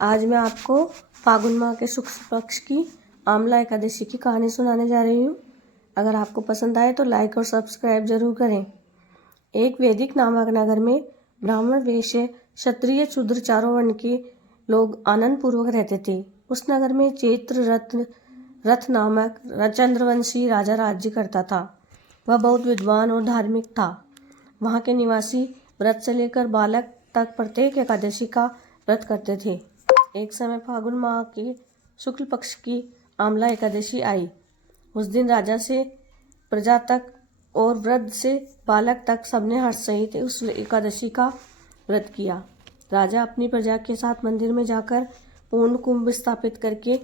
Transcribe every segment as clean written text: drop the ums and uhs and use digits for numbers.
आज मैं आपको फागुन माह के शुक्ल पक्ष की आमला एकादशी की कहानी सुनाने जा रही हूँ। अगर आपको पसंद आए तो लाइक और सब्सक्राइब जरूर करें। एक वैदिक नामक नगर में ब्राह्मण, वैश्य, क्षत्रिय, शूद्र चारों वर्ण के लोग आनंद पूर्वक रहते थे। उस नगर में चैत्र रथ नामक चंद्रवंशी राजा राज्य करता था। वह बहुत विद्वान और धार्मिक था। वहाँ के निवासी व्रत से लेकर बालक तक प्रत्येक एकादशी का व्रत करते थे। एक समय फागुन माह के शुक्ल पक्ष की आमला एकादशी आई। उस दिन राजा से प्रजा तक और वृद्ध से बालक तक सबने हर्ष सहित उस एकादशी का व्रत किया। राजा अपनी प्रजा के साथ मंदिर में जाकर पूर्ण कुंभ स्थापित करके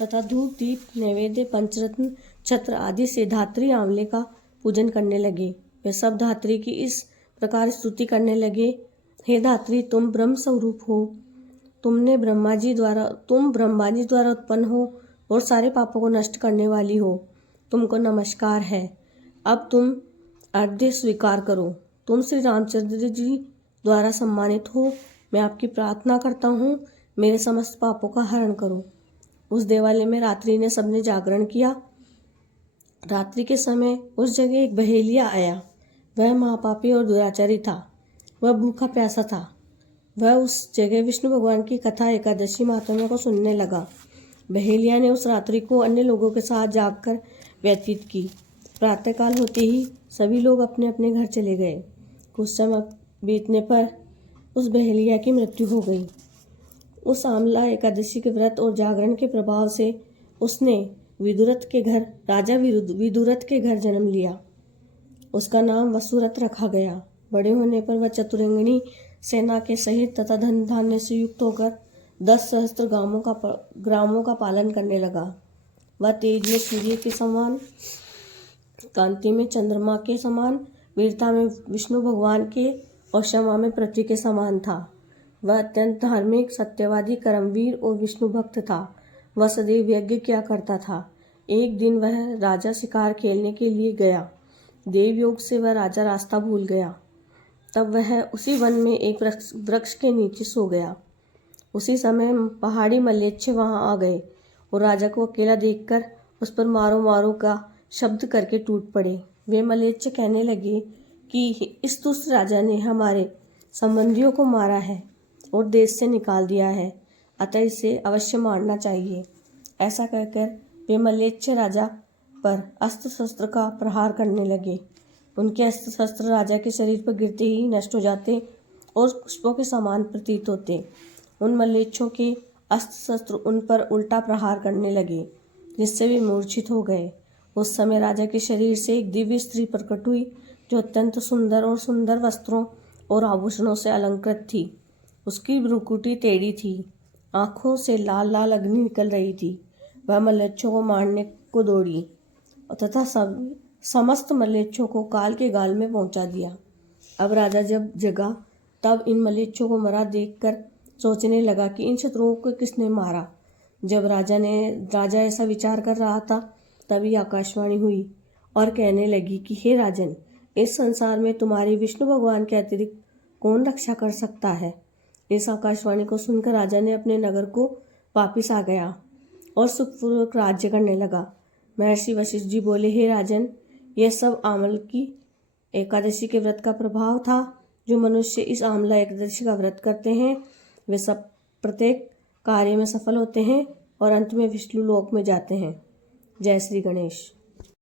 तथा धूप, दीप, नैवेद्य, पंचरत्न, छत्र आदि से धात्री आंवले का पूजन करने लगे। वे सब धात्री की इस प्रकार स्तुति करने लगे, हे धात्री, तुम ब्रह्म स्वरूप हो, तुम ब्रह्मा जी द्वारा उत्पन्न हो और सारे पापों को नष्ट करने वाली हो। तुमको नमस्कार है। अब तुम अर्घ्य स्वीकार करो। तुम श्री रामचंद्र जी द्वारा सम्मानित हो। मैं आपकी प्रार्थना करता हूँ, मेरे समस्त पापों का हरण करो। उस देवालय में रात्रि ने सबने जागरण किया। रात्रि के समय उस जगह एक बहेलिया आया। वह महापापी और दुराचारी था। वह भूखा प्यासा था। वह उस जगह विष्णु भगवान की कथा एकादशी महात्म्य को सुनने लगा। बहेलिया ने उस रात्रि को अन्य लोगों के साथ जागकर व्यतीत की। प्रातःकाल होते ही सभी लोग अपने अपने घर चले गए। कुछ समय बीतने पर उस बहेलिया की मृत्यु हो गई। उस आमला एकादशी के व्रत और जागरण के प्रभाव से उसने राजा विदुरथ के घर जन्म लिया। उसका नाम वसुरथ रखा गया। बड़े होने पर वह चतुरंगिणी सेना के सहित तथा धन धान्य से युक्त होकर 10 सहस्त्र ग्रामों का पालन करने लगा। वह तेज में सूर्य के समान, कांति में चंद्रमा के समान, वीरता में विष्णु भगवान के और क्षमा में पृथ्वी के समान था। वह अत्यंत धार्मिक, सत्यवादी, कर्मवीर और विष्णु भक्त था। वह सदैव यज्ञ किया करता था। एक दिन वह राजा शिकार खेलने के लिए गया। देव योग से वह राजा रास्ता भूल गया। तब वह उसी वन में एक वृक्ष के नीचे सो गया। उसी समय पहाड़ी मल्लेच्छ वहां आ गए और राजा को अकेला देखकर उस पर मारो मारो का शब्द करके टूट पड़े। वे मल्लेच्छ कहने लगे कि इस दुष्ट राजा ने हमारे संबंधियों को मारा है और देश से निकाल दिया है, अतः इसे अवश्य मारना चाहिए। ऐसा कहकर वे मल्लेच्छ राजा पर अस्त्र शस्त्र का प्रहार करने लगे। उनके अस्त्र शस्त्र राजा के शरीर पर गिरते ही नष्ट हो जाते और पुष्पों के समान प्रतीत होते। उन मल्लेच्छों के अस्त्र शस्त्र उन पर उल्टा प्रहार करने लगे, जिससे वे मूर्छित हो गए। उस समय राजा के शरीर से एक दिव्य स्त्री प्रकट हुई, जो अत्यंत सुंदर वस्त्रों और आभूषणों से अलंकृत थी। उसकी भ्रुकुटी टेढ़ी थी। आंखों से लाल लाल अग्नि निकल रही थी। वह मल्लेच्छों को मारने को दौड़ी तथा समस्त मल्लेच्छों को काल के गाल में पहुंचा दिया। अब राजा जब जगा तब इन मल्लेच्छों को मरा देखकर सोचने लगा कि इन शत्रुओं को किसने मारा। जब राजा ऐसा विचार कर रहा था, तभी आकाशवाणी हुई और कहने लगी कि हे राजन, इस संसार में तुम्हारे विष्णु भगवान के अतिरिक्त कौन रक्षा कर सकता है। इस आकाशवाणी को सुनकर राजा ने अपने नगर को वापिस आ गया और सुखपूर्वक राज्य करने लगा। महर्षि वशिष्ठ जी बोले, हे राजन, यह सब आमल की एकादशी के व्रत का प्रभाव था। जो मनुष्य इस आमला एकादशी का व्रत करते हैं, वे सब प्रत्येक कार्य में सफल होते हैं और अंत में विष्णु लोक में जाते हैं। जय श्री गणेश।